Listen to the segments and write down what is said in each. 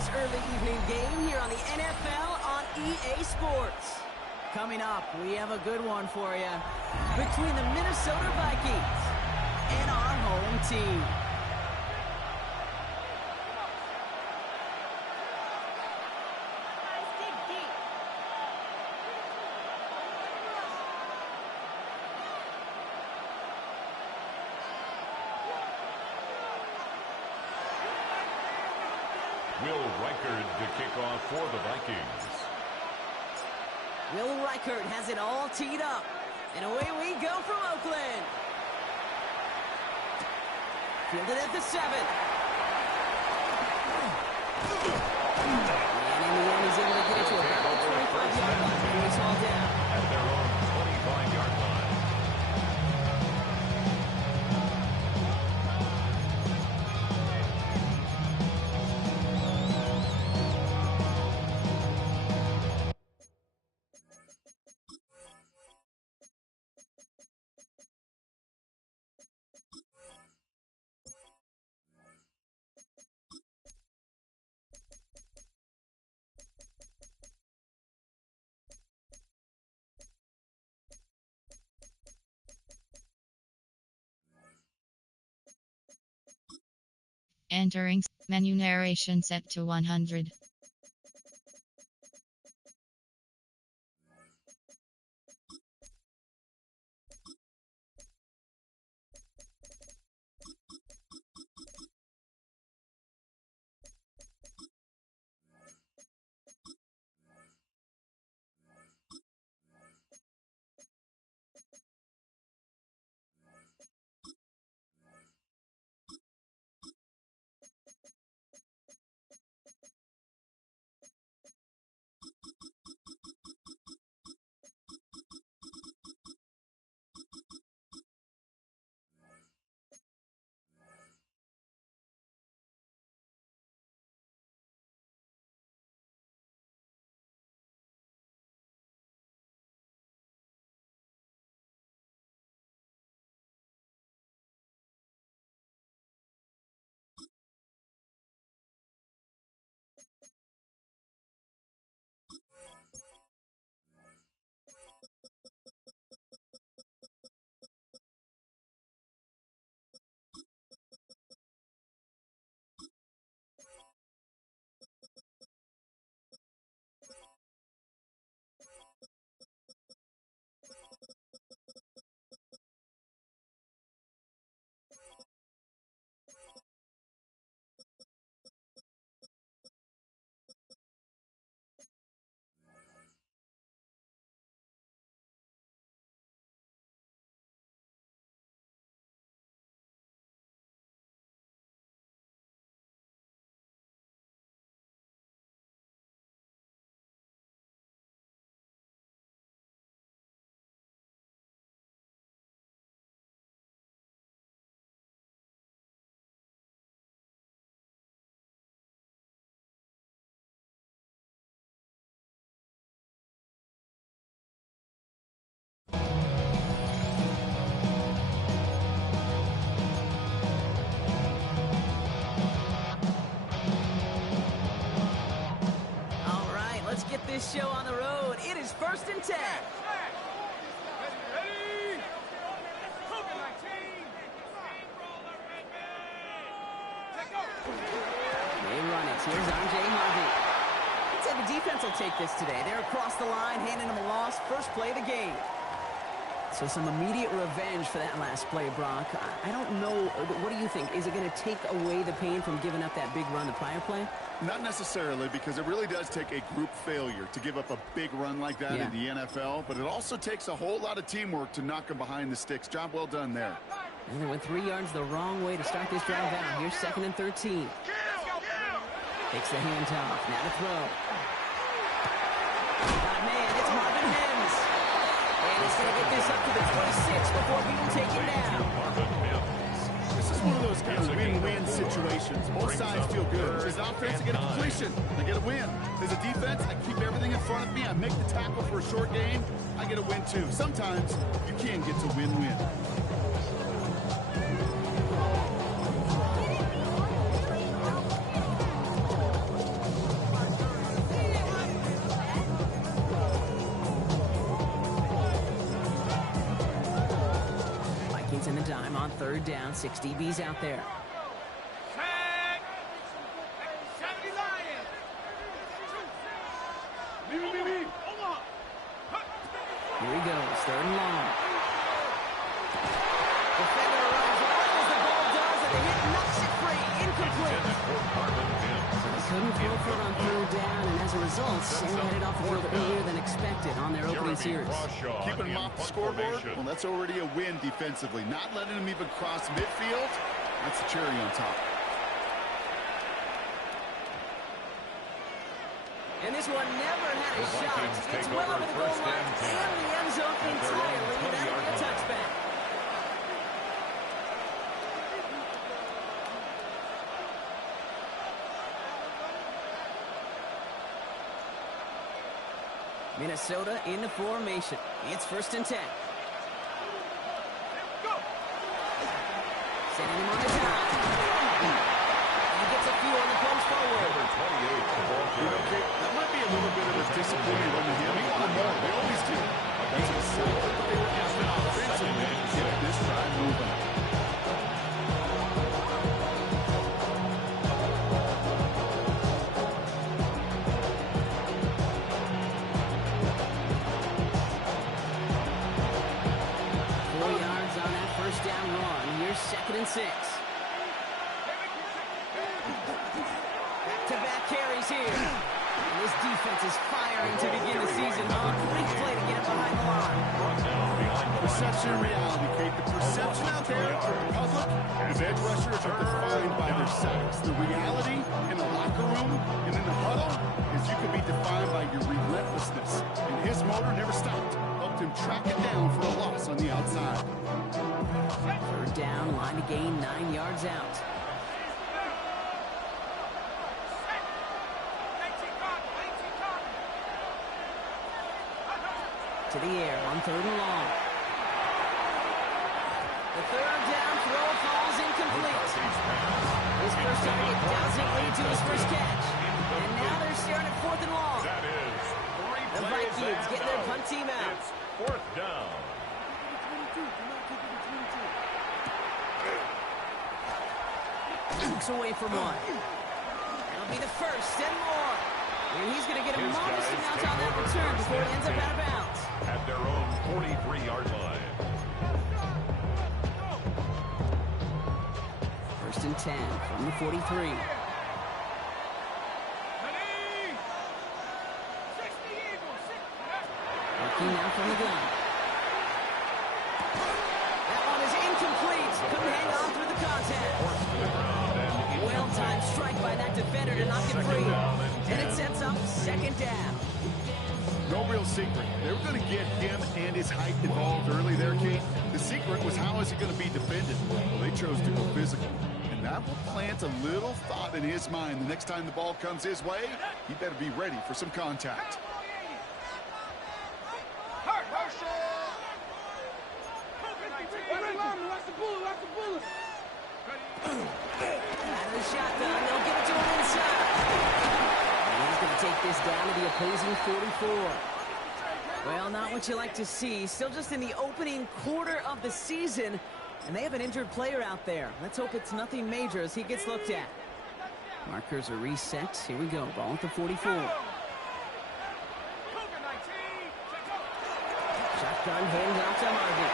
this early evening game here on the NFL on EA Sports. Coming up, we have a good one for you between the Minnesota Vikings and our home team. Will Reichard to kick off for the Vikings. Will Reichard has it all teed up. And away we go from Oakland. Fielded at the 7. And in the end, he's able to get it to about the 25-yard line before he's all down. At their own 25-yard line. Entering menu narration set to 100. This show on the road. It is 1st and 10. Ready? They run it. Here's R.J. Harvey. I'd say the defense will take this today. They're across the line, handing them a loss. First play of the game. So some immediate revenge for that last play, Brock. I don't know. What do you think? Is it going to take away the pain from giving up that big run the prior play? Not necessarily, because it really does take a group failure to give up a big run like that in the NFL, but it also takes a whole lot of teamwork to knock them behind the sticks. Job well done there. And they went 3 yards the wrong way to start this drive out. Here's 2nd and 13. Takes the handoff. Now to throw. Got a man. It's Marvin Mims. And he's going to get this up to the 26 before being taken down. This is one of those kind of win-win situations. Both sides feel good. As an offense, I get a completion. I get a win. As a defense, I keep everything in front of me. I make the tackle for a short game. I get a win, too. Sometimes you can get to win-win. on third down. 6 DBs out there. Here he goes, third and long. Defender runs right as the ball does, and the hit knocks it free. Incomplete. So they couldn't throw for it on third down, and as a result, Sam headed off the field earlier than expected on their opening series. Keeping them off the scoreboard, well, that's already a win defensively. Not letting them even cross midfield, that's the cherry on top. And this one never had a shot. It's well over the goal line and the end zone entirely. That'll be a touchback. Minnesota in the formation. It's 1st and 10. Sending him on the top. He gets a few on the post forward. That might be a little bit of a disappointing run to him. He wanted more. They always do. That's exactly what they were asking offensively to get this drive moving. Second and 6. Back-to-back carries here. And this defense is firing to begin the season. Great play to get it behind the line. Perception and reality, Kate. The perception out there for the public is edge rushers are defined by their sacks. The reality in the locker room and in the huddle is you can be defined by your relentlessness. And his motor never stopped. Helped him track it down for a loss on the outside. Third down, line to gain 9 yards out. To the air on third and long. The third down throw falls incomplete. His first target doesn't lead to his first catch. And now they're staring at 4th and long. The Vikings get their punt team out. It's 4th down. Away from one. That'll be the first and more. And he's going to get a modest amount on that return before it ends up out of bounds. At their own 43-yard line. 1st and 10 from the 43. Looking now from the gun. That one is incomplete. Couldn't hang on through the contact. Well-timed strike by that defender to knock it free. And it sets up 2nd down. No real secret. They were going to get him and his height involved early there, Kate. The secret was how is he going to be defended? Well, they chose to go physical. And that will plant a little thought in his mind. The next time the ball comes his way, he better be ready for some contact. Shotgun, they'll get it to him inside. And he's going to take this down to the opposing 44. Well, not what you like to see. Still just in the opening quarter of the season, and they have an injured player out there. Let's hope it's nothing major as he gets looked at. Markers are reset. Here we go. Ball at the 44. Shotgun hands off to Harvey.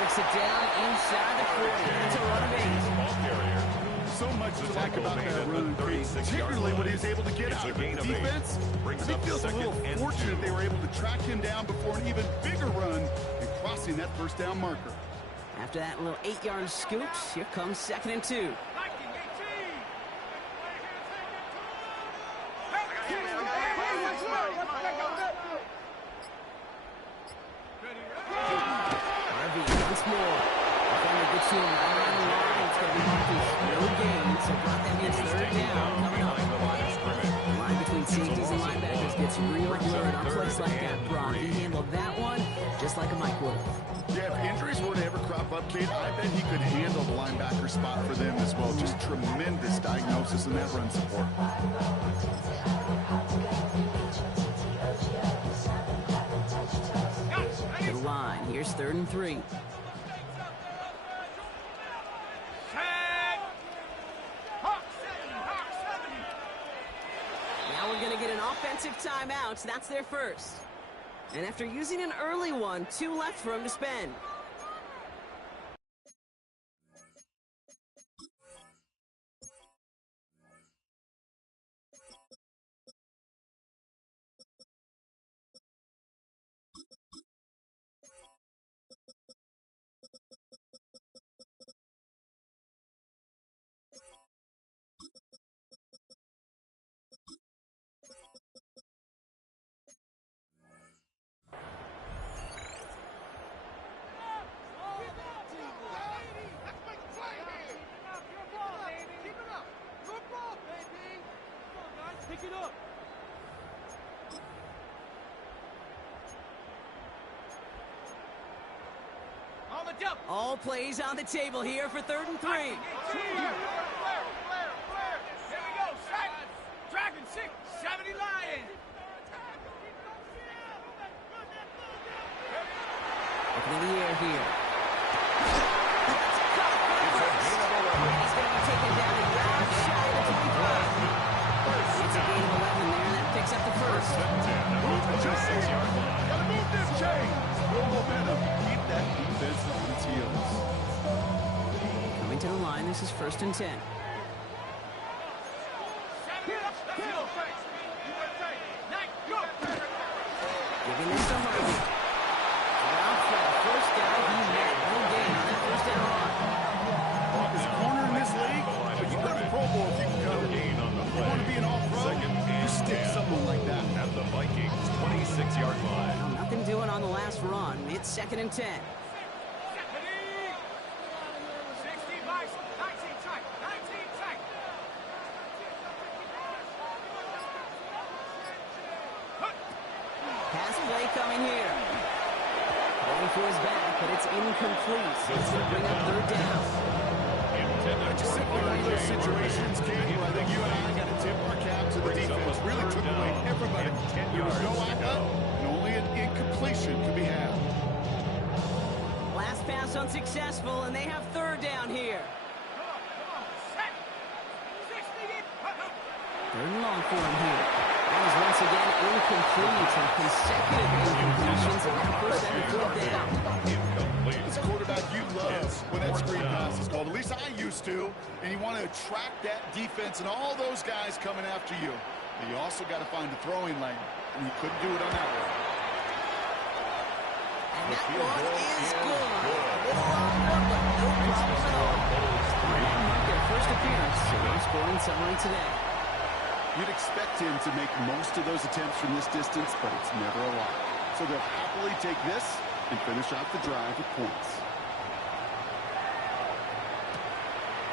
Works it down inside the 40. That's a run of 8. So much to like about that run, particularly when he was able to get out of the defense. I think it feels a little fortunate they were able to track him down before an even bigger run and crossing that 1st down marker. After that little 8-yard scoop, here comes 2nd and 2. Just like a Mike would. Yeah, if injuries were to ever crop up, Kate, I bet he could handle the linebacker spot for them as well. Just tremendous diagnosis in that run support. To the line. Here's 3rd and 3. offensive timeouts. That's their first. And after using an early one, 2 left for him to spend. All plays on the table here for 3rd and 3. Here we go, Dragon 6, 70 Lion. Looking in the air here. He's going to be taken down and ground shy of the 25. It's a gain of 11 there, and that picks up the first. Move the chains. Gotta move them chains. Little momentum. Keep that defense on its heels. Coming to the line, this is 1st and 10. Giving this to Harvey. Route for the first down. He met no gain on that 1st down run. There's a corner in this league, but you got a Pro Bowl if you can cover. You want to be an all-pro, you stick someone like that. At the Vikings 26-yard line. Well, nothing doing on the last run. It's 2nd and 10. Pass play coming here. Going for his back, but it's incomplete. So it's going to bring up 3rd down. I just simply one of those situations, King, where I think you and I got to tip our cap to the defense. Really took away everybody. There was no outlet, and only an incompletion could be had. Last pass unsuccessful, and they have 3rd down here. 3rd and long for him here. That is once again incomplete, and consecutive incompletions, and that puts them to 4th down. It's a quarterback you love when that screen pass is called. At least I used to. And you want to attract that defense and all those guys coming after you. But you also got to find a throwing lane. And he couldn't do it on that one. And that one is good. A little longer, but no problem at all. Mark their first appearance, so they're scoring somewhere today. You'd expect him to make most of those attempts from this distance, but it's never a lot. So they'll happily take this and finish off the drive with points.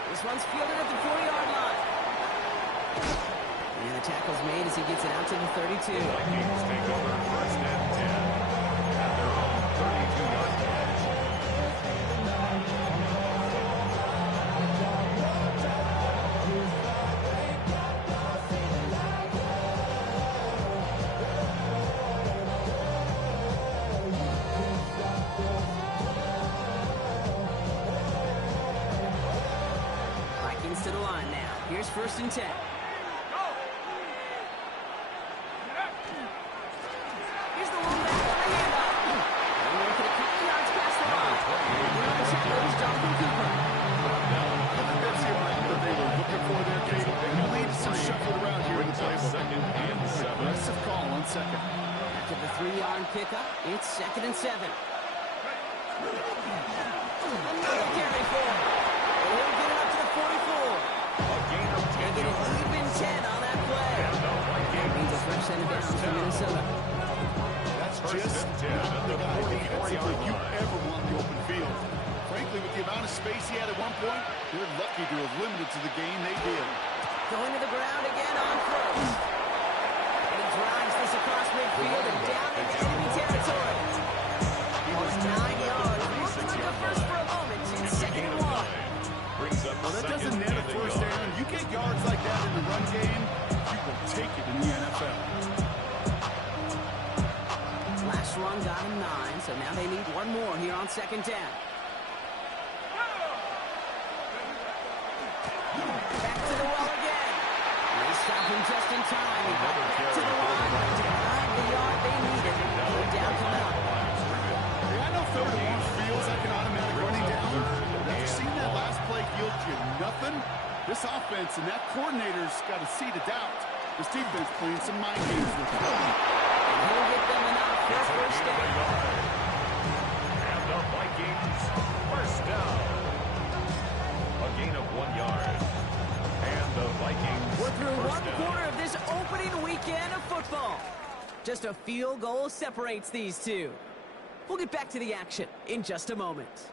This one's fielded at the 40-yard line. And the tackle's made as he gets it out to the 32. Vikings take over 1st and 10 at their own 32-yard line. Vikings to the line now. Here's 1st and 10. Here's the one back on the handoff. And we're looking at a couple yards past the line. Here on the tackle is Jonathan Cooper. That's the amount that they were looking for there, Kate. And you need some shuffle around here in the playbook. 2nd and 7. Aggressive call on 2nd. After the 3-yard pickup, it's 2nd and 7. Another carry forward. And he'll get it up to the 44. Gain of 10 Making it yards. even 10 on that play. And the That means a fresh set of downs for Minnesota. That's 1st just and 10 at the 44-yard if you line. ever want the open field. Frankly, with the amount of space he had at one point, they're lucky to have limited to the game they did. Going to the ground again on 1st. And he drives this across midfield and down into enemy territory. He was 9 yards. Looked like a first for a moment. It's 2nd and 1. Brings up Well, that the doesn't 2nd net a and a first yard. down. You get yards like that in the run game, you will take it in the NFL. Last run got him 9, so now they need one more here on 2nd down. Back to the well again. They stop him just in time. He got back to the line. third and long feels like an automatic running down. After seeing that last play yield you nothing, this offense and that coordinator's got a seed of doubt. This defense playing some mind games with them. He'll get them enough for first down. And the Vikings first down. A gain of 1 yard. And the Vikings We're through first one down. quarter of this opening weekend of football. Just a field goal separates these two. We'll get back to the action in just a moment.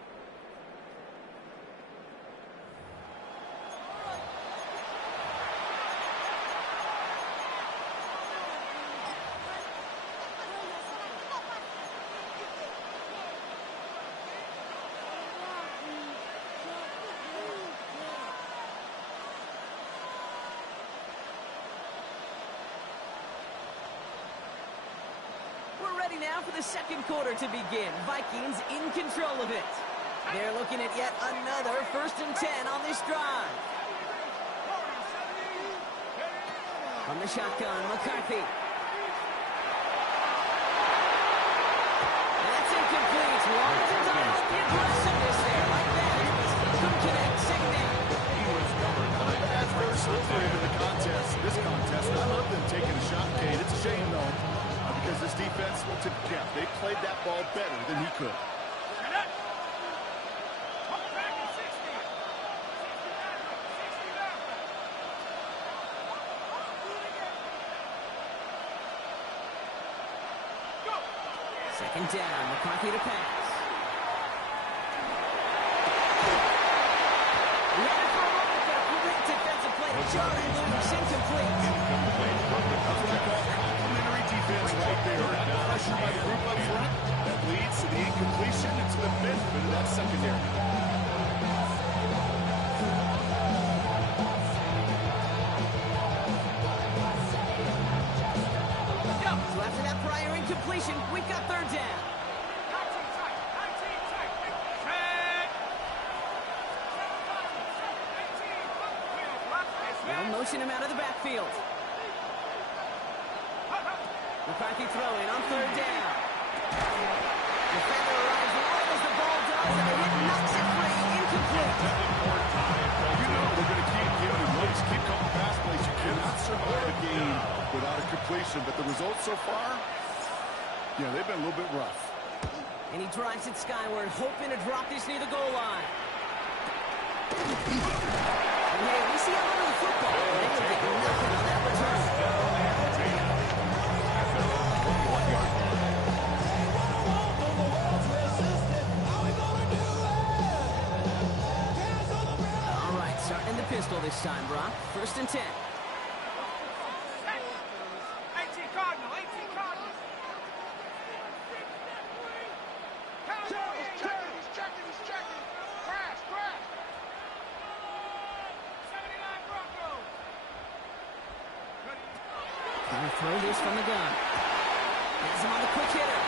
Ready now for the second quarter to begin. Vikings in control of it. They're looking at yet another 1st and 10 on this drive. From the shotgun, McCarthy. That's incomplete. Washington on the aggressiveness there. Like that. Couldn't connect. Second down. He was covered by That's very slippery into the contest. This contest, I love them taking a shot, Kate. It's a shame, though, because this defense, they played that ball better than he could. Second down. McCarthy to pass. Ready for a moment, but a great defensive play. Jordan Lewis incomplete. That's what I call complimentary defense right there. Not pressured by the group up front. That leads to the incompletion and to the benefit of that secondary. So after that prior incompletion, we've got third down. Now motion him out of the backfield. McCarthy throwing on third down. Defender arrives right as the ball does, and the hit knocks it free. Incomplete. You know they're going to keep giving him looks, keep calling pass plays. You cannot survive a game without a completion, but the results so far, yeah, they've been a little bit rough. And he drives it skyward, hoping to drop this near the goal line. And hey, we see how under the football. They will get nothing on that return. All right, starting in the pistol this time, Brock. 1st and 10. 18 Cardinal, 18 Cardinal. He's checking. Crash. 79 Bronco. Gonna throw this from the gun. Has him on the quick hitter.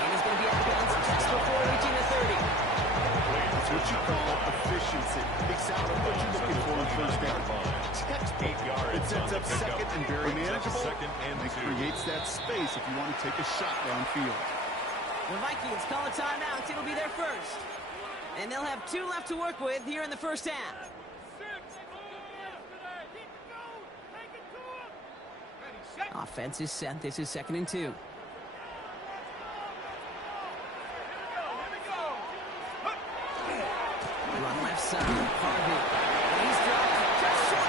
And he's going to be out of bounds just before reaching the 30. That's what you call efficiency. Exactly what you're looking for on first down. Textbook. It sets up second and very manageable. And it creates that space if you want to take a shot downfield. The Vikings call a timeout. It'll be their first. And they'll have 2 left to work with here in the first half. Offense is set. This is 2nd and 2. Run left side. Harvey. And he's dropped just short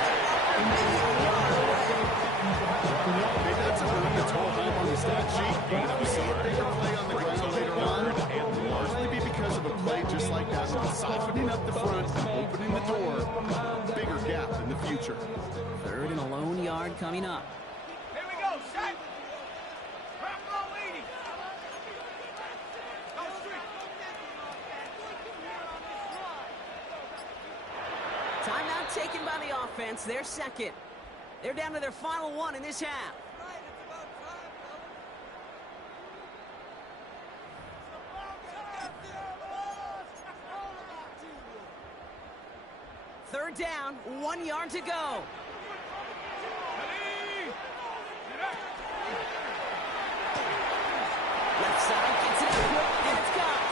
of maybe a yard away. Maybe that's a run that's all home on the stat sheet. But if we see a bigger play on the ground later on, it will largely be because of a play just like that. Softening up the front, opening the door. Bigger gap in the future. 3rd and a lone yard coming up. Here we go, set. Bronco leading. Go street. Timeout taken by the offense. They're second. They're down to their final one in this half. Third down, 1 yard to go. Left side gets it quick, and it's got.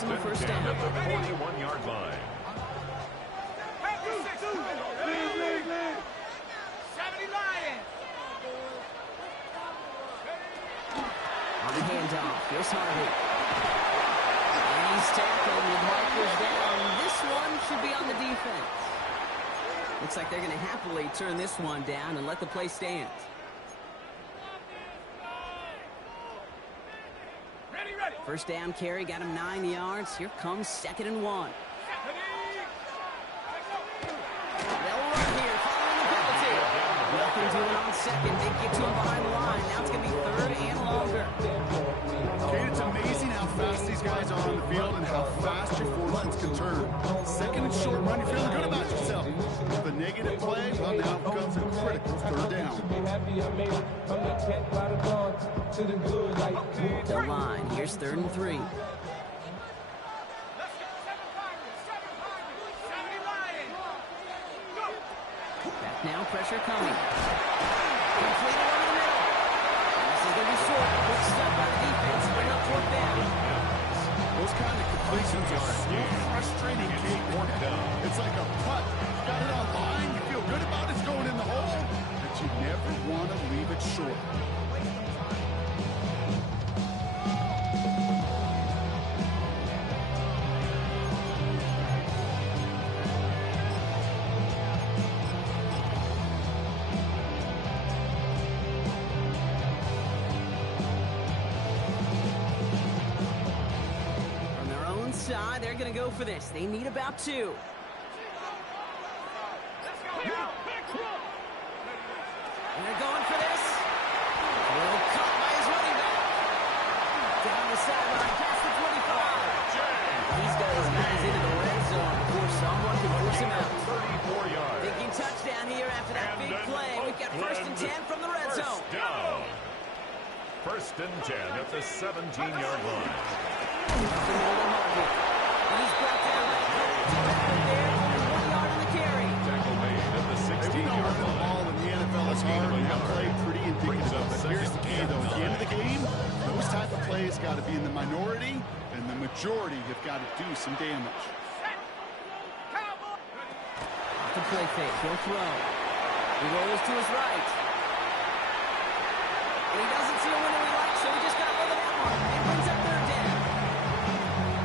gives him a first down. At the 41-yard line. 70 Lions. On the handoff, here's Harvey. And he's tackled with markers down. This one should be on the defense. Looks like they're going to happily turn this one down and let the play stand. Ready. First down carry, got him 9 yards. Here comes 2nd and 1. They'll run here, following the penalty. Nothing doing on 2nd. They get to him behind the line. Now it's going to be 3rd and longer. Kate, it's amazing how fast these guys are on the field and how fast your fortunes can turn. 2nd and short run, you're feeling good about yourself. The negative play, well, now comes a critical 3rd down. The line, here's 3rd and 3. Let's go. 70 Lions. Go. Back now, pressure coming. Completed over the middle. This is going to be short. Quick stop by the defense. Bring up 4th down. Those kind of completions are so frustrating, Kate. It's like a putt. You got it on line, you feel good about it's going in the hole, but you never want to leave it short. They're going to go for this. They need about 2. Let's go. And they're going for this. Well caught by his running back. Down the sideline, past the 25. He's got his guys into the red zone before someone can force him out. 34 yards. Thinking touchdown here after that big play. We've got 1st and 10 from the red zone. Down. 1st and 10 at the 17-yard line. He's brought down by there, only 1 yard on the carry. Tackle made at the Hey, we know 16-yard running the line. ball in the NFL is hard, and that play pretty indicative of it. Here's the key, though. At the end of the game, those type of plays got to be in the minority, and the majority have got to do some damage. Off the play fake, he'll throw. He rolls to his right. And he doesn't see a winner he likes, so he just got rid of that one. It brings up 3rd down.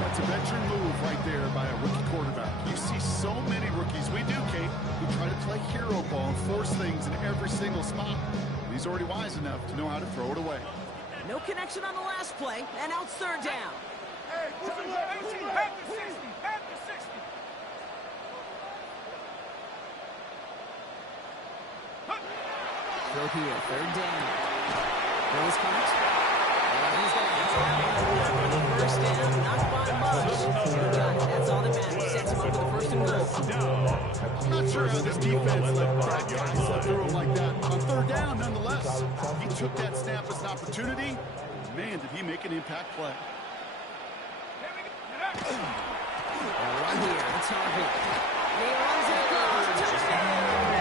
That's a veteran move right there by a rookie quarterback. You see so many rookies, we do, Kate, who try to play hero ball and force things in every single spot. He's already wise enough to know how to throw it away. No connection on the last play, and now it's 3rd down. Hey, back to 60. Back to 60. Throw here, 3rd down. Bills caught. And he's going to have the 1st down, not by much. He got it. That's all that matters. Sets him up for the 1st and goal. I'm not sure how this defense let that guy slip through him like that. On 3rd down, nonetheless, he took that snap as an opportunity. Man, did he make an impact play. Right here, it's Harvey. And he runs it across. Touchdown!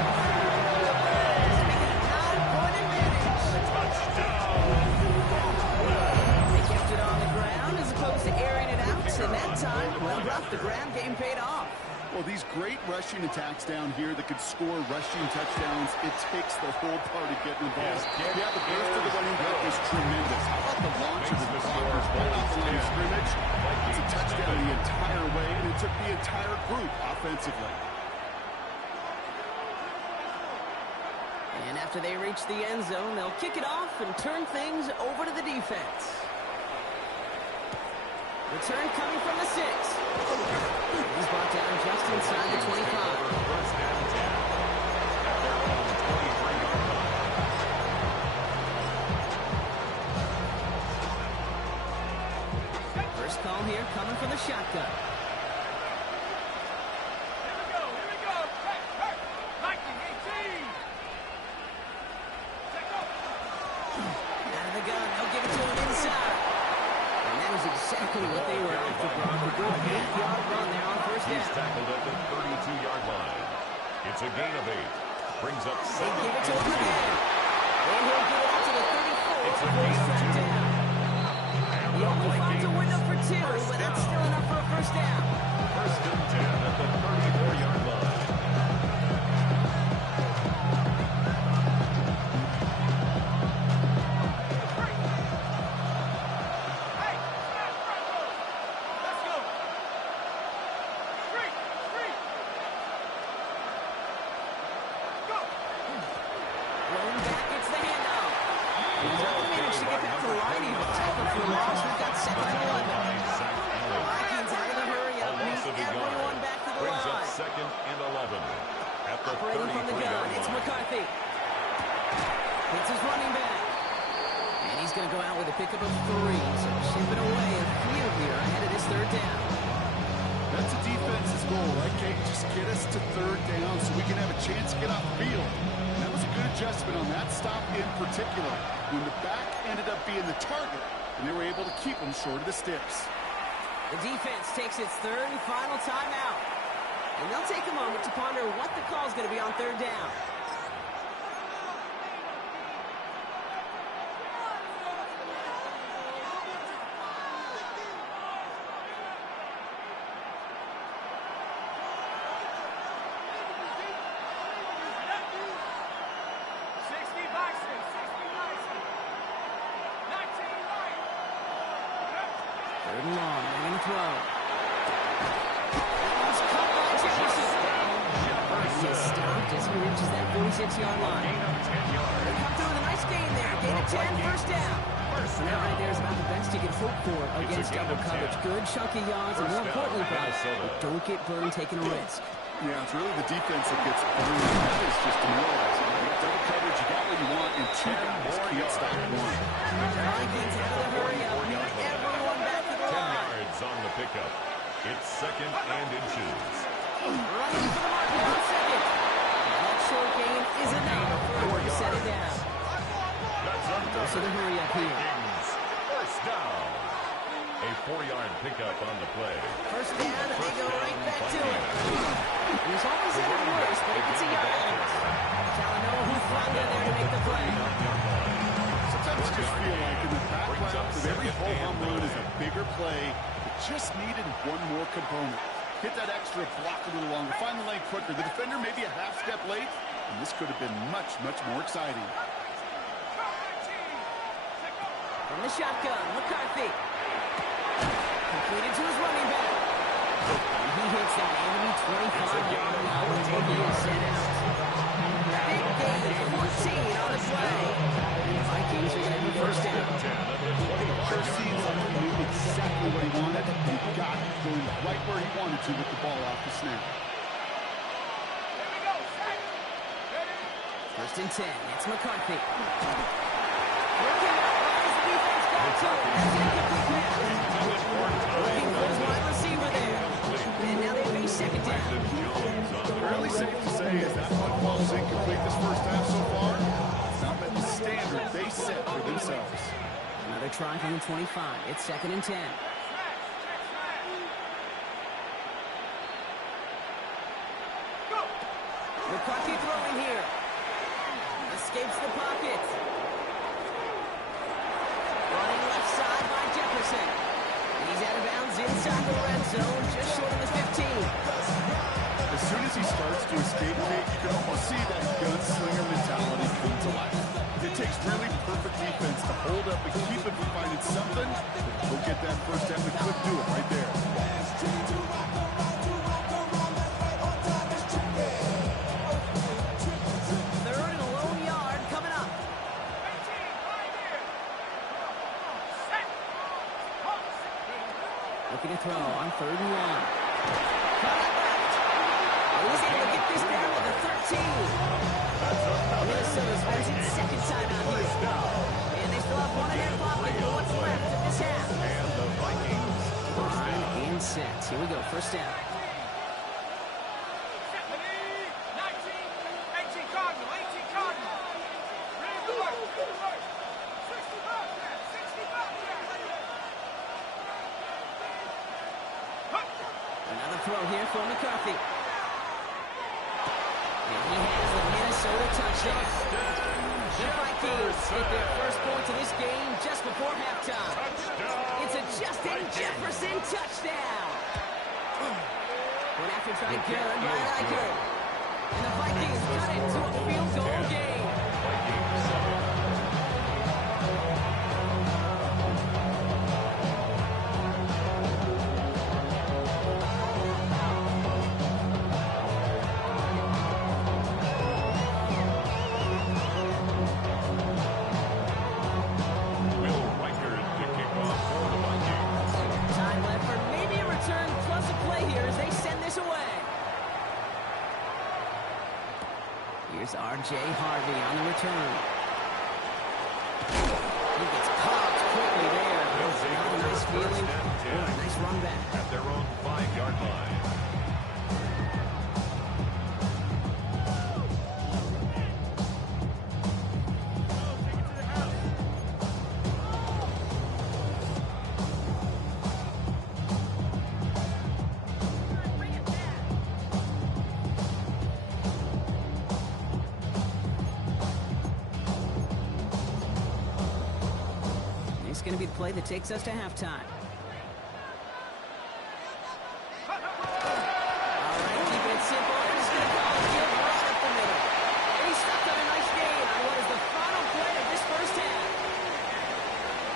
He's making a 9-point advantage. They kept it on the ground as opposed to airing it out. And that time, well, off the ground game paid off. Well, these great rushing attacks down here that could score rushing touchdowns, it takes the whole party getting involved. Yeah, the burst of the running back was tremendous. How about the launch of the blockers right off the line of scrimmage? It's a touchdown the entire way, and it took the entire group offensively. And after they reach the end zone, they'll kick it off and turn things over to the defense. Return coming from the 6. He's brought down just inside the 25. First and 10 at their own 23-yard line. First call here coming from the shotgun. Here we go. Hey, Lightning 18. Check out. Out of the gun, they'll give it to him inside. And that is exactly what they were after, Brock. A good 8-yard run there on 1st He's down. tackled at the 32-yard line. It's a gain of 8. Brings up They 7. give it to him again. And he'll get it out to the 34 It's a before he's gain of tracked 2. down. He only finds a window for two, but that's still enough for a first down. First and 10 at the 34-yard line. Rolling back, it's the handoff. He's not going to manage to get back to the line even. Tackle for loss. We've got second and 11. Vikings out of the hurry up. Needs everyone back to the Brings up line. second and 11 at the Operating from the gun, 33-yard it's line. McCarthy. Hits his running back. And he's going to go out with a pickup of 3. So chipping away a few here ahead of this third down. That's a defense's goal, right, Kate? Just get us to third down so we can have a chance to get off the field. And that was a good adjustment on that stop in particular, when the back ended up being the target, and they were able to keep them short of the sticks. The defense takes its third and final timeout. And they'll take a moment to ponder what the call is going to be on third down. Third and long, they're going to throw. That one's caught by Jefferson. He's stopped as he reaches that 46-yard line. Gain of 10 yards. They come through with a nice gain there. Gain of 10, first down. And that right there is about the best you can hope for against double coverage. Good chunky yards, and more importantly, Brad, don't get burned taking a risk. Yeah, it's really the defense that gets burned. That is just demoralizing. You got double coverage, you got what you want, and 2 guys can't stop one. Vikings out of the hurry up. Need everyone back to the 10 line. yards on the pickup. It's second and inches. Running for the marker on second. And that short gain is enough for him to set it down. That's Goes to the hurry up here. Vikings. First down. A 4-yard pickup on the play. First down, and they go right back to it. There's always anything worse, but it gets a yard out. Talanoa who flung in there to make the play. Sometimes I just feel like in the background of every ho-hum run is a bigger play. It just needed one more component. Hit that extra block a little longer. Find the lane quicker. The defender maybe a half step late, and this could have been much, much more exciting. From the shotgun, McCarthy. Completed to his running back. And he hits that enemy 25-yard line until he is sent out. Big gain, 14 on the play. And the Vikings are going to have a first down. Sure seems like he knew exactly what he wanted. He got it going right where he wanted to with the ball off the snap. First and 10, it's McCarthy. Working out, as the defense got to it. That's incomplete pass. Looking for his wide receiver there. And now they face second down. Fairly safe to say as that football is incomplete this first half so far. It's not met the standard they set for themselves. Another try from the 25. It's second and 10. McCarthy throwing here. Escapes the pocket. Running left side by Jefferson. And he's out of bounds inside the red zone, just short of the 15. As soon as he starts to escape, Kate, you can almost see that gunslinger mentality come to life. It takes really perfect defense to hold up and keep him from finding something. He'll get that first down. They could do it right there. Third and a lone yard coming up. Looking to throw on third and long. Caught up left. He's able to get this down to the 13. Minnesota's has its second time out here. And they still have one and a half clock in what's left of this half. And the Vikings. On and set. Here we go. First down. 18 Cardinal, 18 Cardinal. Ready to work, ready to work. 65, 65. Another throw here for McCarthy. And he has the Minnesota touchdown. The Vikings get their first points of this game just before halftime. It's a just Justin Jefferson touchdown. Went after trying good, but I like it. And the Vikings cut it to a field goal game. Vikings 7. Here's R.J. Harvey on the return. He gets caught quickly there. Not a nice feeling or a nice run back. At their own 5-yard line. It's going to be the play that takes us to halftime. All right, keep it simple. They're just going to call it good right up the middle. And he stopped on a nice gain on what is the final play of this first half.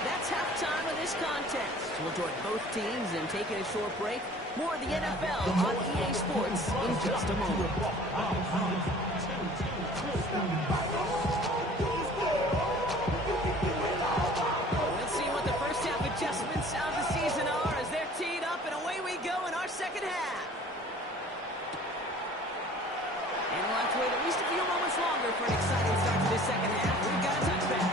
That's halftime of this contest. We'll join both teams in taking a short break. More of the NFL on EA Sports in just a moment. Adjustments of the season are as they're teed up, and away we go in our second half. And we'll have to wait at least a few moments longer for an exciting start to this second half. We've got a touchback.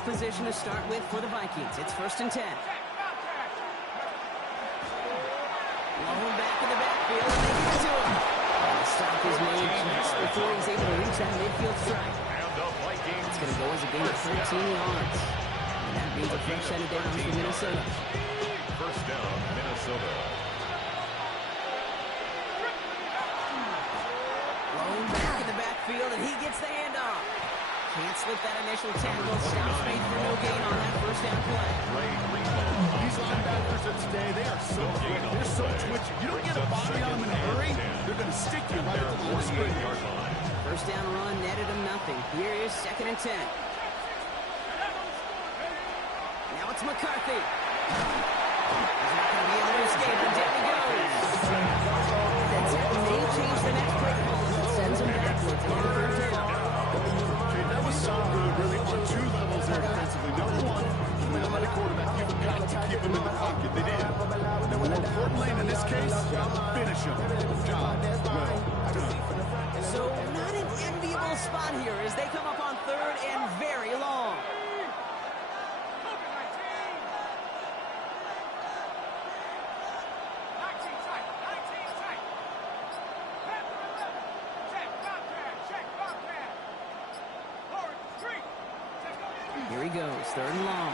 Position to start with for the Vikings. It's 1st and 10. Long back in the backfield, and they get to him. The stop is made just before he's able to reach that midfield strike. It's going to go as a gain of 13 yards. And that means a fresh set of downs for Minnesota. First down, Minnesota. Long back in the backfield, and he gets the handoff. Can't slip that initial tackle. Stops made for no gain on that first down play. These linebackers of today, they are so quick. They're so twitchy. You don't get a body on them in a hurry, they're going to stick you right at the line of scrimmage. First down run netted him nothing. Here is 2nd and 10. Now it's McCarthy. He's not going to be able to escape, and down he goes. That's it. May change the next play call as it sends him backwards on the 3rd down. That was so good, really, on 2 levels there defensively. Number 1, when you let a quarterback, you've got to keep him in the pocket. They did. And more importantly, in this case, finish him. Job well done. So not an enviable spot here as they come up on 3rd and very long. Here he goes, 3rd and long.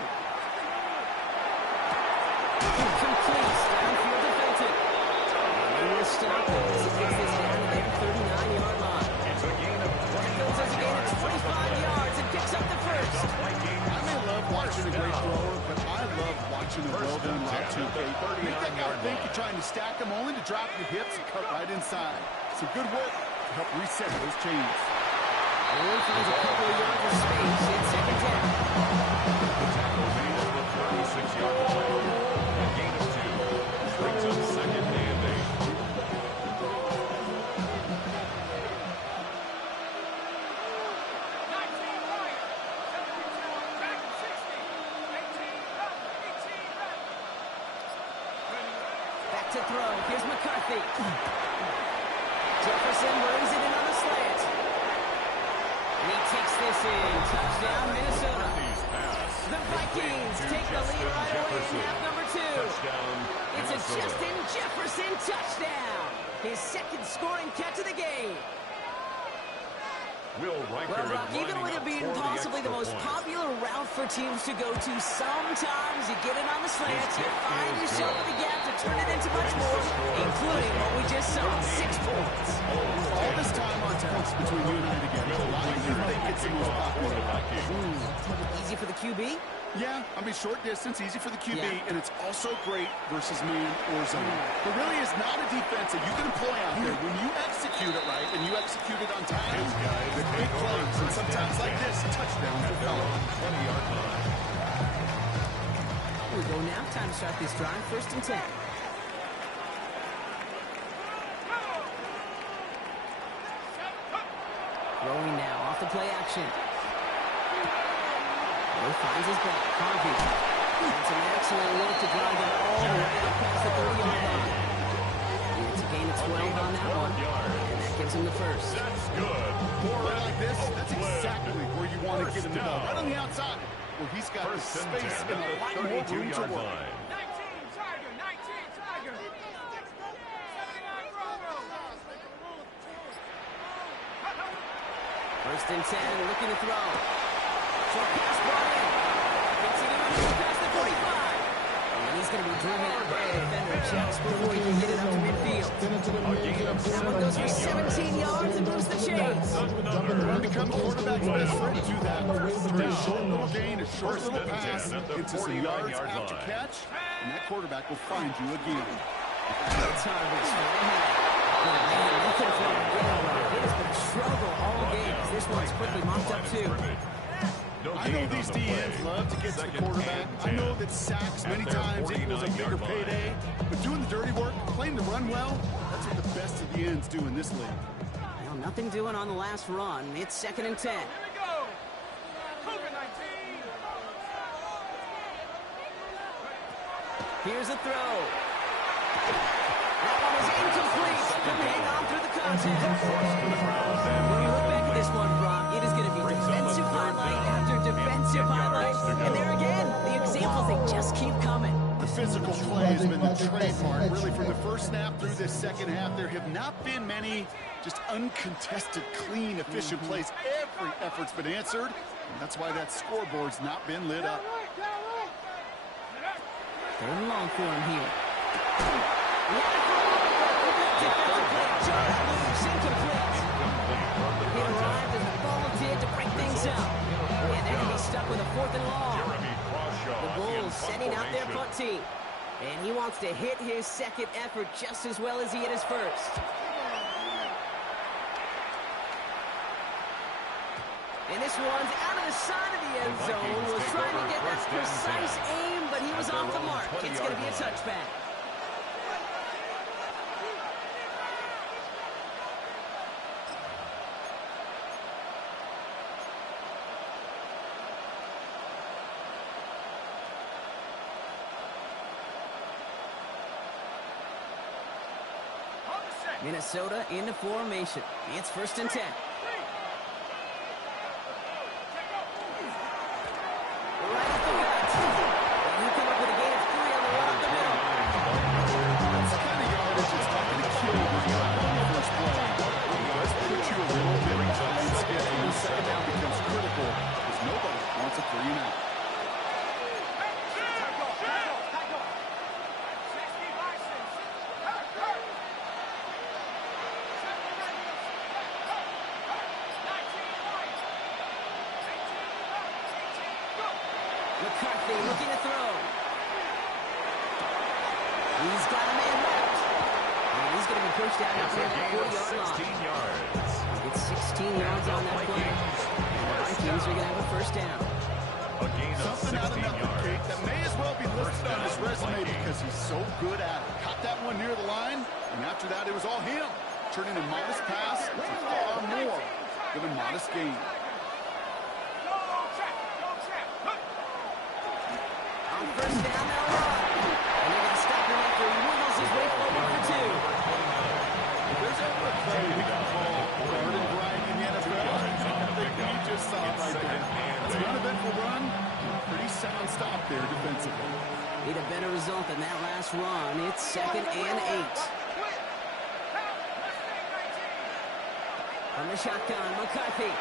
Complete, downfield defensive. And they will stop it as he gets this down to their 39-yard line. It's a gain of 25 Goes as a gain of 25 yards and picks up the first. I may love watching a great thrower, but I love watching a well-done route too. Make that guy think you're trying to stack him only to drop your hips and cut right inside. Some good work to help reset those chains. Only finds a couple of yards of space in 2nd down. The tackle made at the 36-yard line. A gain of 2. Brings up 2nd and 8. Back to throw. Here's McCarthy. Jefferson brings it in on a slant. And he takes this in. Touchdown, Minnesota. The Vikings take the lead right away in half number 2. It's a Justin Jefferson touchdown. His 2nd scoring catch of the game. Will Riker Well, Brock, is even with it lining being up for the possibly the most extra point. popular route for teams to go to, sometimes you get it on the slants, you find yourself with a gap to turn it into much more, including what we just saw, 6 points. All this time on text between you and I together, why do you think it's the most popular route? Easy for the QB? Yeah, I mean, short distance, easy for the QB, Yeah. and it's also great versus man or zone. There really is not a defense that you can employ out there. When you execute it right and you execute it on time, the big plays, and sometimes like this, touchdowns will follow. 20-yard line. We go now. Time to start this drive. 1st and 10. Throwing now off the play action. Finds his back. Harvey. It's an excellent look to drive them all the way up past the 30-yard line. It's a gain of 12 on that one. And that gives him the first. That's good. Play like this, that's exactly where you want to get him the ball. Right on the outside, where he's got the First and space 10 and a lot at more the room to 32-yard work. line. 19 Tiger, 19 Tiger. 79 Bravo. 1st and 10, looking to throw. Short pass brought in. Gets it in past the 45. And he's going to be driven out by a defender just before he can get it up to midfield. That one goes for 17 yards and moves the chains. Run become a quarterback's best friend to that. Turn a short little gain, a short little pass into some yards after catch, and that quarterback will find you again. That's Harvey's man, he could have thrown it again, but it has been a struggle all game. This one's quickly mopped up too. I know these DNs love to get to the quarterback. I know that sacks many times equals a bigger payday, but doing the dirty work, playing the run well, that's what the best of the ends do in this league. Well, nothing doing on the last run. It's 2nd and 10. Here we go. Cougar 19. Here's a throw. That one is incomplete. Couldn't hang on through the contact. When you look back at this one, Brock, it is going to be defensive highlight after defensive highlight. And there again, the examples, they just keep coming. The physical play has been the trademark, really, from the first snap through this second half. There have not been many just uncontested, clean, efficient plays. Every effort's been answered, and that's why that scoreboard's not been lit up. 3rd and long for him here. He arrived as the ball did to break things up. And they're going to be stuck with a 4th and long. The Bulls setting out their punt team. And he wants to hit his second effort just as well as he hit his first. And this one's out of the side of the end zone. Was trying to get that precise aim, but he was off the mark. It's going to be a touchback. On the set. Minnesota into formation. It's 1st and 10. Right off the bat. And you come up with a gain of 3 on the run up the middle. That's the kind of yardage that's not going to kill you when you're out on the first play. It does put you a little bit behind schedule. The second down becomes critical because nobody wants a 3 and out. McCarthy looking to throw. He's got a man left. And he's going to be pushed out It's a after that gain of 40-yard 16 line. yards. It's 16 yards on that play. And the Vikings are going to have a 1st down. A gain of Something out of 16 nothing, yards. Kate, that may as well be listed on his resume because he's so good at it. Caught that one near the line, and after that, it was all him. Turning a modest pass into far more than a modest gain. On 1st down, they'll run. And they're going to stop him after he wiggles his way forward for 2. If there's ever a play we can call garden variety in the NFL, I think we just saw it right there. It's an uneventful run, pretty sound stop there defensively. Need a better result than that last run. It's 2nd and 8. From the shotgun, McCarthy.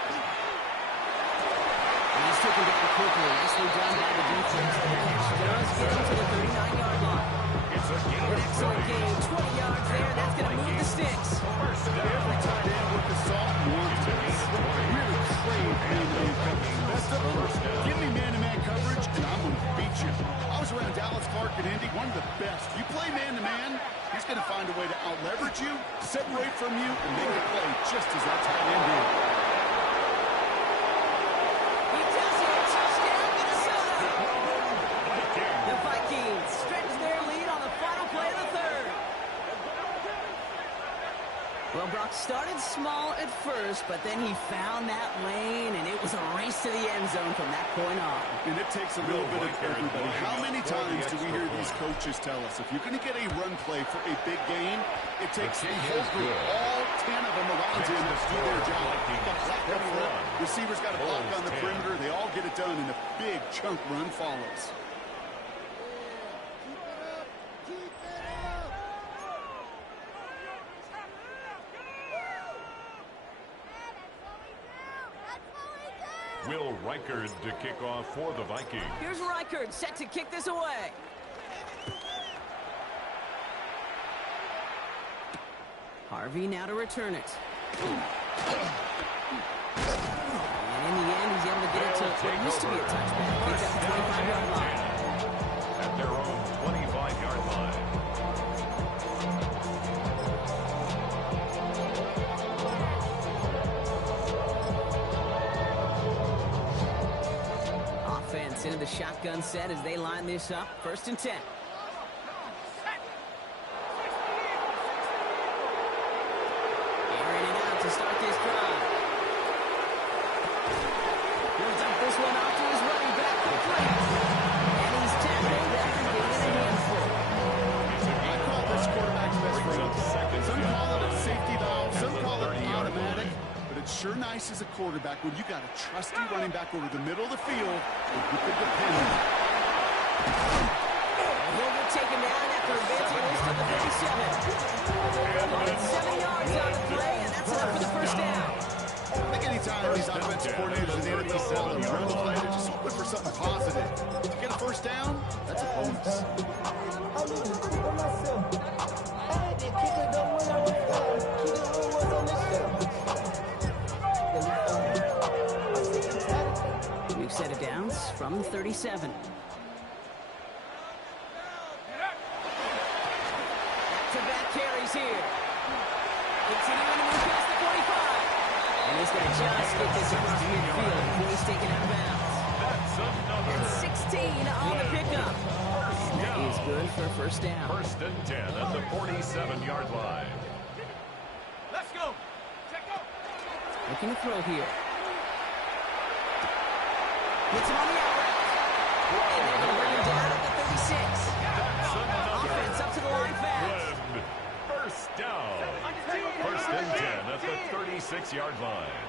And he's taken down quickly. Nicely done by the defense. The catch does get him to the 39-yard line. It's a gain An of excellent 20. game. 20 yards there. That's going to move the sticks. First down. Every tight end with the salt wants It's a it. gain of 20. Really crave man-to-man coverage. Best of them, give me man-to-man coverage, and I'm going to beat you. I was around Dallas Clark and Indy, one of the best. You play man-to-man, he's going to find a way to out-leverage you, separate from you, and make a play just as that tight end did. He does it. Touchdown, Minnesota. Vikings. The Vikings stretch their lead on the final play of the third. Well, Brock started small at first, but then he found that lane, and it was a race to the end zone from that point on. And it takes a little bit of everybody. How many times do we hear these coaches tell us, if you're going to get a run play for a big game, it takes a whole group, all 10 of them around him to do their job. Got block up front, receivers got a block on the perimeter, they all get it done, and a big chunk run follows. Will Reichard to kick off for the Vikings. Here's Reichard set to kick this away. Harvey now to return it. And in the end, he's able to get it to what used to be a touchback. Gets at the 25-yard line. At their own 25-yard line. Offense into the shotgun set as they line this up. 1st and 10. Airing it out to start this drive. Builds up this one off to his running back. And he's tackled after gaining a handful. I call this quarterback's best Brings friend. up second Some down. call it a safety valve, some At the call it 30-yard automatic, line. but it's sure nice as a quarterback when you got a trusty running back over the middle of the field that you can depend on. He'll get taken down after advancing this to the 37. 7 yards on the play, and that's enough for the 1st down. I think anytime these offensive coordinators in the NFL call them run play, they're just hoping for something positive. To get a 1st down, that's a bonus. We've set it down from the 37. Back-to-back carries here. Continuing to move past the 45. And he's going to just get this across midfield before he's taken out of bounds. That's another. And 16 on the pickup. And that is good for a 1st down. 1st and 10 at the 47-yard line. Let's go. Check go. Looking to throw here. Puts him on the out route. And they're going to bring him down at the 36. That's another. Offense up to the line fast. Good. 1st down. 1st and 10 at the 36-yard line.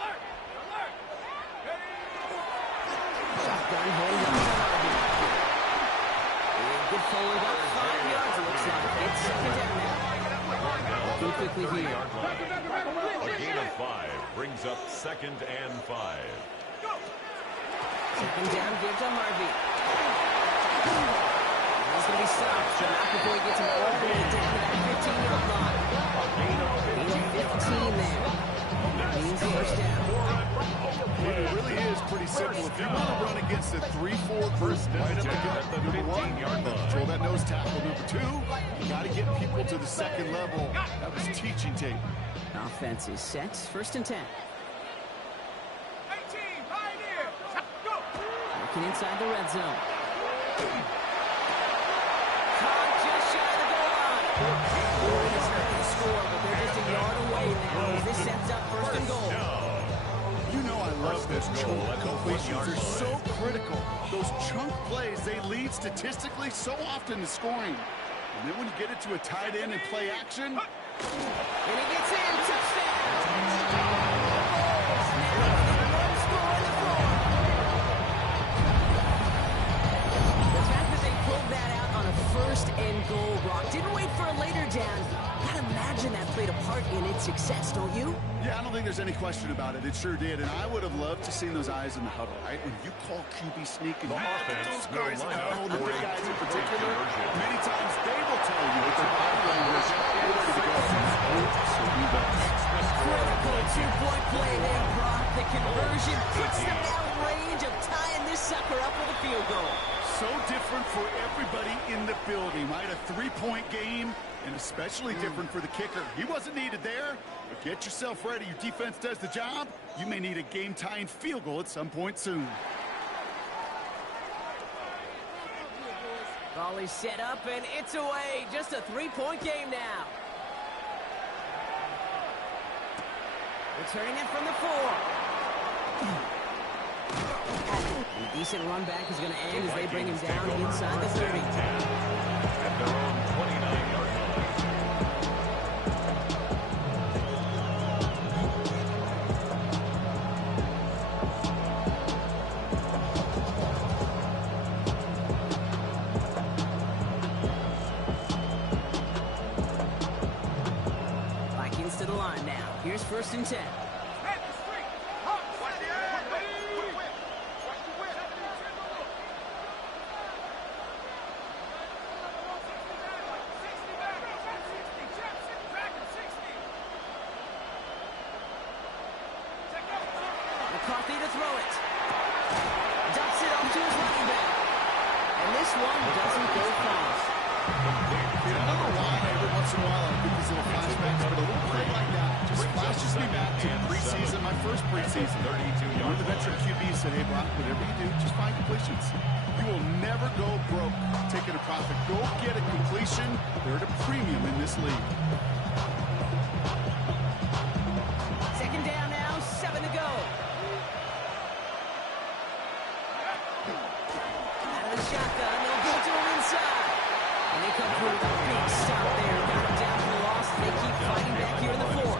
Alert. Alert. Shotgun hold on to Harvey. And good forward up 5 yards, it looks like. It's 2nd down now. Looking quickly here. 30-yard line. A gain of 5 brings up 2nd and 5. 2nd down, give to Harvey. He's going to be stopped, but not before he gets him all the way down to that 15-yard line. Gain of 15 there. Means 1st down. It really is pretty simple. If you want to run against a 3-4 group right up the gut, number 1, control that nose tackle. Number 2, you got to get people to the 2nd level. That was teaching tape. Offense is set. 1st and 10. 18. Pioneer. Go. Looking inside the red zone. Caught just shy of the goal line. Warren is not going to score, but they're just a yard away now as this sets up 1st and goal. You know I love those chunk completions. They're so critical. Those chunk plays, they lead statistically so often to scoring. And then when you get it to a tight end and play action, And he gets in. Touchdown. Bulls now within 1 score in the 4th. The fact that they pulled that out on a 1st and goal, Brock, didn't wait for a later down. Gotta imagine that played a a part in its success, don't you? Yeah, I don't think there's any question about it. It sure did, and I would have loved to seen those eyes in the huddle, right? When you call QB sneak and The you look at offense those guys in will the line up huddle, the for big a guys in two-point particular, conversion. many times they will tell you it's their body language. They're ready to go. So do that. Critical two-point play there, Brock. The conversion puts them out in range of tying this sucker up with a field goal. So different for everybody in the building, right? A three-point game, and especially different for the kicker. He wasn't needed there, but get yourself ready. Your defense does the job. You may need a game-tying field goal at some point soon. Ball is set up, and it's away. Just a three-point game now. Returning it from the 4. A decent run back is going to end as they bring him down inside the 30. At their own 29-yard line. Vikings to the line now. Here's 1st and 10. McCarthy to throw it. Dumps it off to his running back. And this one doesn't go far. You know, I don't know why every once in a while I get these little flashbacks, but a little play like that just flashes me back to preseason, my first preseason. One of the veteran QBs said, hey, Brock, whatever you do, just find completions. You will never go broke taking a profit. Go get a completion. They're at a premium in this league. Second down now, 7 to go. Out of the shotgun, they'll go to him inside. And they come through with a big stop there. Got him down for the loss. They keep fighting back here in the 4.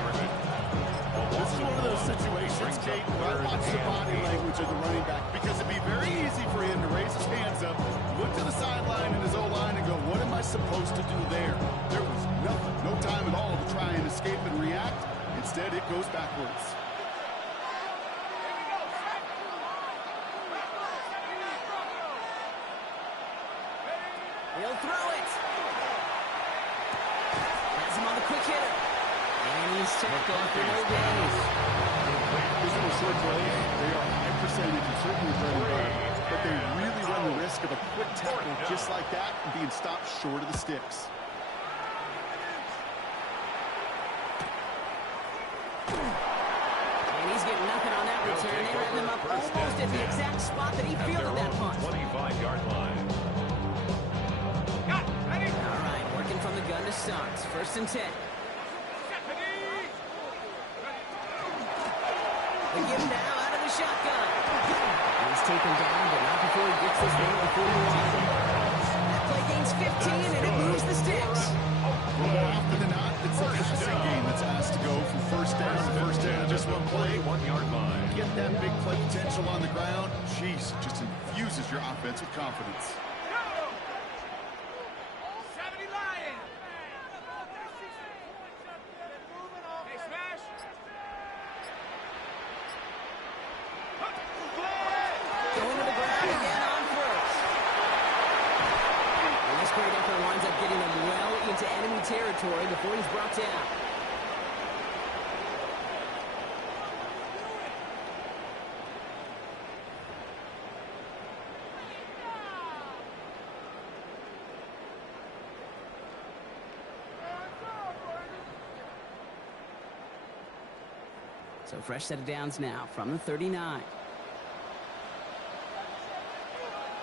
This is one of those situations, Kate, where I watch the body language of the running back because it'd be very easy for him to raise his hands up, look to the sideline in his O-line and go, what am I supposed to do there? There was nothing, no time at all to try and escape and react. Instead, it goes backwards. He'll throw it. Has him on the quick hitter. And he's tackled for no gains. These are short plays. They are high percentage and certainly bread and butter, but they really run the risk of a quick tackle just like that and being stopped short of the sticks. And he's getting nothing on that return. They ran him up almost at the exact spot that he fielded that punt. 25-yard line. All right, working from the gun to start. 1st and 10. They give him now out of the shotgun. He's taken down, but not before he gets this man before the line. That play gains 15, and it moves the sticks. More often than not, it's a passing game that's asked to go from first down to first down. Just one play. 1-yard line. Get that big play potential on the ground. Jeez, just infuses your offense with confidence. Going to the ground again on 1st. And this great effort winds up getting him well into enemy territory before he's brought down. So fresh set of downs now from the 39.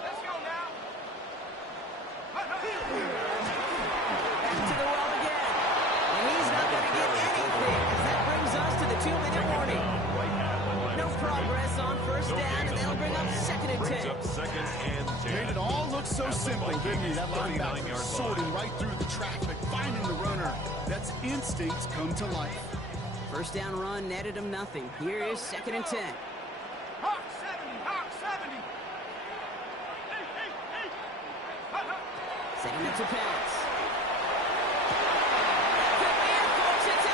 Let's go now. Back to the well again. And he's not going to get anything as that brings us to the 2-minute warning. No progress on 1st down, and they'll bring up 2nd and 10. Brings up 2nd and 10. Made it all look so simple, didn't he? That linebacker 39-yard sorting line. right through the traffic, finding the runner. That's instincts come to life. 1st down run netted him nothing. Here is 2nd and 10. Hawk 70, Hawk 70. Setting up to pass. Could be a force. It's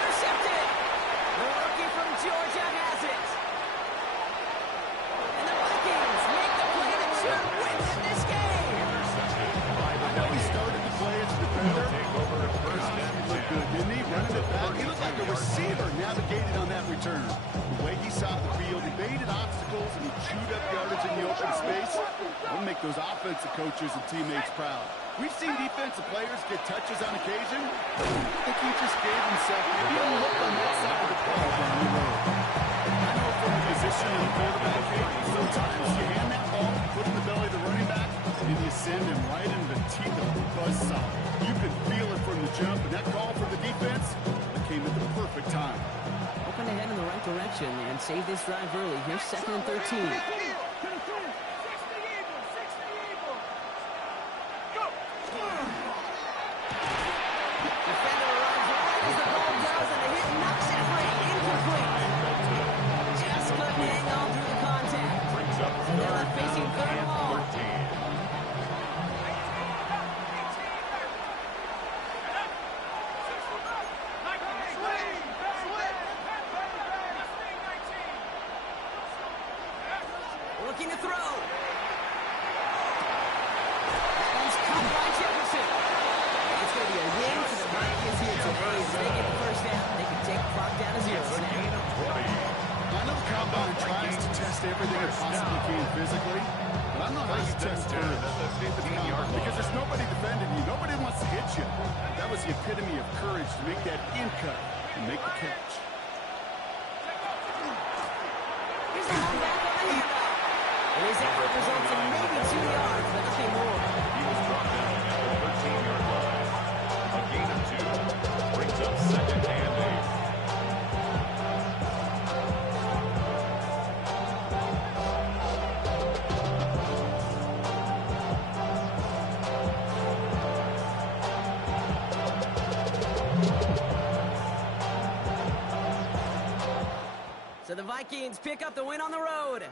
win this game. Intercepted by the I know he Vikings. started to play as a He'll defender. take over at first Gosh, and he looked 10. good, didn't he? Running it back. He looked like a receiver navigated on that return. The way he saw the field, evaded obstacles, and he chewed up yardage in the open space. That'll make those offensive coaches and teammates proud. We've seen defensive players get touches on occasion. I think he just gave himself maybe a look on that side of the ball down the road. I know from the position of the quarterback, sometimes you hand that ball, put it in the belly of the running back, and you send him right into the teeth of the buzzsaw. You can feel it from the jump, and that call from the defense came at the perfect time. Hoping to head in the right direction and save this drive early. Here's 2nd and 13. Defender arrives right as the ball does, and the hit knocks it free. Incomplete. Just couldn't hang on through the contact. Brings up And they're left facing 3rd and long. 13. Looking to throw. That one's caught by Jefferson. It's going to be a win for the Vikings here today. If they get the first down, they can take the clock down to 0 It's a now. gain of 20. I know the combine tries to test everything it possibly can physically, but I don't know how you test First and 10 courage at the at the 15-yard combine, because line. there's nobody defending you. Nobody wants to hit you. That was the epitome of courage to make that in cut and make the catch. Here's the home back on the handoff. And his effort results in maybe 2 yards, but nothing more. He was brought down at the 13-yard line. A gain of 2 brings up 2nd and 8. So the Vikings pick up the win on the road.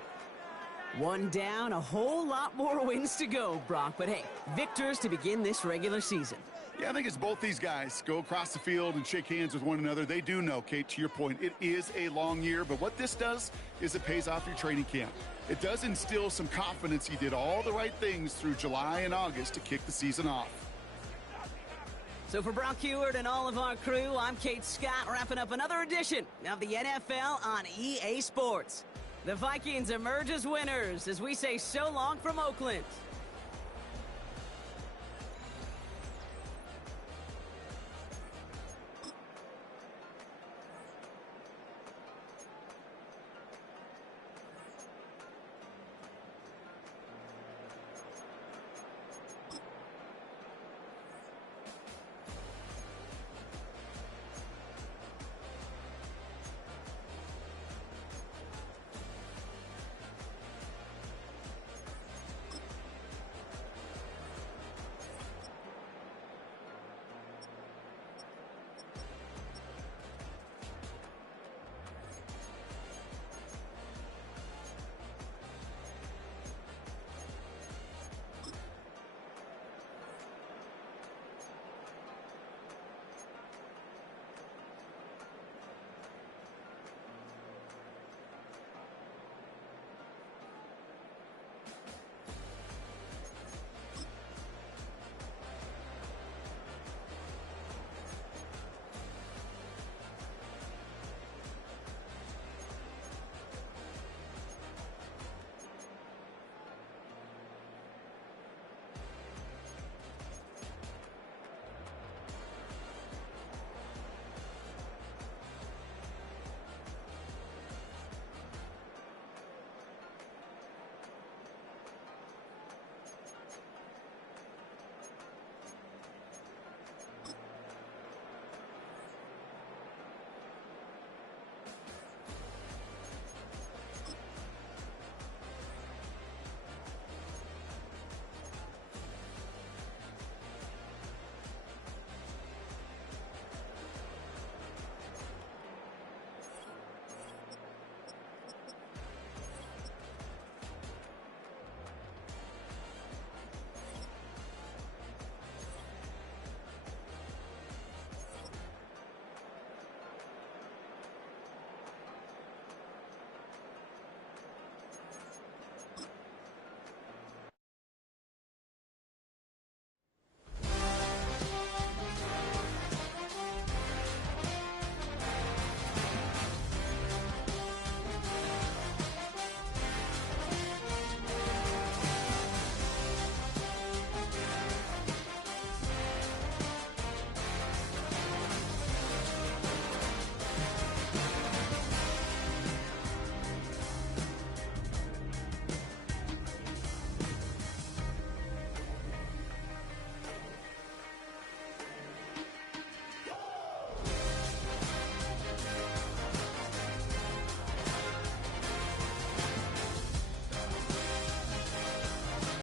One down, a whole lot more wins to go, Brock. But hey, victors to begin this regular season. Yeah, I think as both these guys go across the field and shake hands with one another, they do know, Kate, to your point, it is a long year. But what this does is it pays off your training camp. It does instill some confidence. You did all the right things through July and August to kick the season off. So for Brock Heward and all of our crew, I'm Kate Scott, wrapping up another edition of the NFL on EA Sports. The Vikings emerge as winners as we say so long from Oakland.